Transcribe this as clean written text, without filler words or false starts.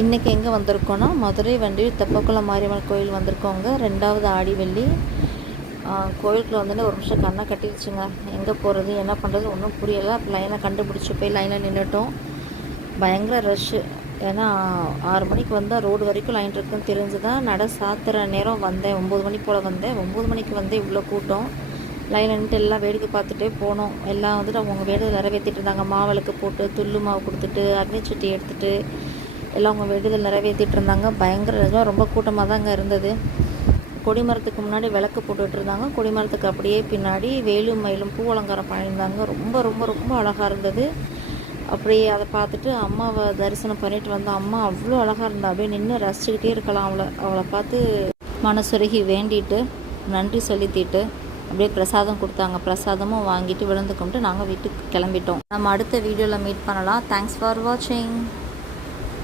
இன்றைக்கி எங்கே வந்திருக்கோன்னா மதுரை வண்டியூர் தெப்பக்குளம் மாரியம்மன் கோயில் வந்திருக்கோங்க. 2வது ஆடி வெள்ளி. கோயிலுக்குள்ள வந்துட்டு ஒரு நிமிஷம் கண்ணை கட்டிடுச்சுங்க. எங்கே போகிறது என்ன பண்ணுறது ஒன்றும் புரியலை. லைனை கண்டுபிடிச்சி போய் லைனில் நின்றுட்டோம். பயங்கர ரஷ்ஷு. ஏன்னா 6 மணிக்கு வந்தால் ரோடு வரைக்கும் லைன் இருக்குன்னு தெரிஞ்சு தான் நட சாத்துற நேரம் வந்தேன். 9 மணி போல் வந்தேன். 9 மணிக்கு வந்து இவ்வளோ கூட்டம். லைனில் நின்றுட்டு எல்லாம் வேடிக்கை பார்த்துட்டே போனோம். எல்லாம் வந்துட்டு அவங்க வேண்டுதல் நிறைவேற்றிட்டு இருந்தாங்க. மாவிளக்கு போட்டு துள்ளு மாவு கொடுத்துட்டு அக்னிச்சட்டி எடுத்துகிட்டு எல்லாம் அவங்க வேண்டுதல் நிறைவேற்றிட்டு இருந்தாங்க. பயங்கர ரொம்ப கூட்டமாக தாங்க இருந்தது. கொடிமரத்துக்கு முன்னாடி விளக்கு போட்டுட்டு இருந்தாங்க. கொடிமரத்துக்கு அப்படியே பின்னாடி வேலும் மயிலும் பூ அலங்காரம் பண்ணியிருந்தாங்க. ரொம்ப ரொம்ப ரொம்ப அழகாக இருந்தது. அப்படியே அதை பார்த்துட்டு அம்மாவை தரிசனம் பண்ணிட்டு வந்தோம். அம்மா அவ்வளோ அழகாக இருந்தா. அப்படியே நின்று ரசிச்சுக்கிட்டே இருக்கலாம். அவளை பார்த்து மனசுருகி வேண்டிட்டு நன்றி சொல்லித்திட்டு அப்படியே பிரசாதம் கொடுத்தாங்க. பிரசாதமும் வாங்கிட்டு விழுந்து கும்பிட்டு நாங்கள் வீட்டுக்கு கிளம்பிட்டோம். நம்ம அடுத்த வீடியோவில் மீட் பண்ணலாம். தேங்க்ஸ் ஃபார் வாட்சிங்.